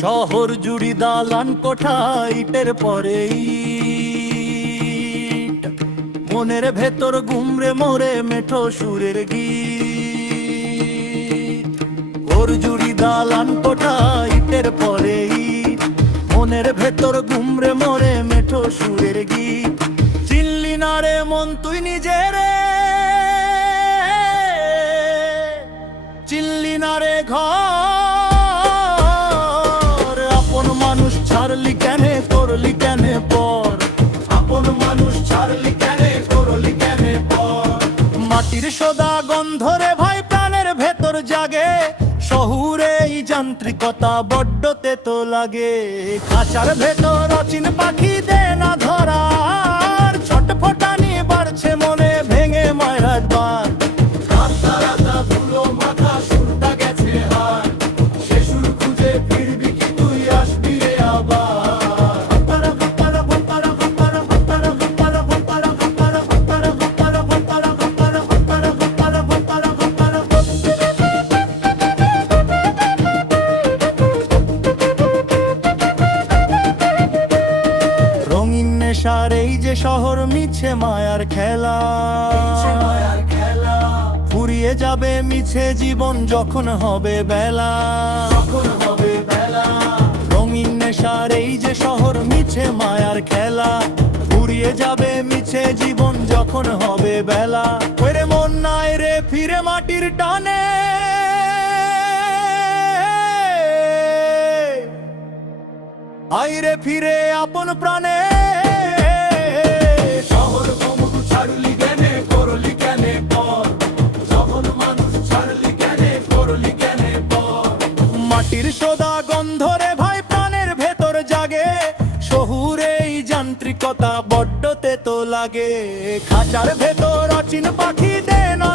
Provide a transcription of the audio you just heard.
শহর জুড়ি দালান কোঠা ইটের পরে ইট, মনের ভেতর গুমরে মোরে মেঠো সুরের গীত। ওর জুড়ি দালান কোঠা ইটের পরে ইট, মনের ভেতর গুমরে মোরে মেঠো সুরের গীত। চিনলি না রে মন তুই নিজেরে, চিনলি না রে ঘর। আপন মানুষ ছাড়লি কেনে করলি কেনে পর, আপন মানুষ ছাড়লি কেনে করলি কেনে পর। মাটির সোদা গন্ধরে ভাই প্রাণের ভেতর জাগে, শহুরে এই যান্ত্রিকতা বড্ড তেতো লাগে। খাঁচার ভেতর অচিন পাখি দে না ধরার, ছটফটানি বাড়ছে মনে ভেঙে ময়রার বার। নেশার এই যে শহর মিছে মায়ার খেলা, ফুরিয়ে যাবে মিছে জীবন যখন হবে বেলা। রঙিন নেশার এই যে শহর মিছে মায়ার খেলা, ফুরিয়ে যাবে মিছে জীবন যখন হবে বেলা। ওরে মন নাই রে ফিরে মাটির টানে, আইরে ফিরে আপন প্রাণে। শহর কমরু ছাড়লি কেনে করলি কেনে পর, যখন মানুষ ছাড়লি কেনে করলি কেনে পর। মাটির সোদা গন্ধরে ভাই প্রাণের ভেতর জাগে, শহুরে এই যান্ত্রিকতা বড্ড তেতো লাগে। খাঁচার ভেতর অচিন পাখি দে না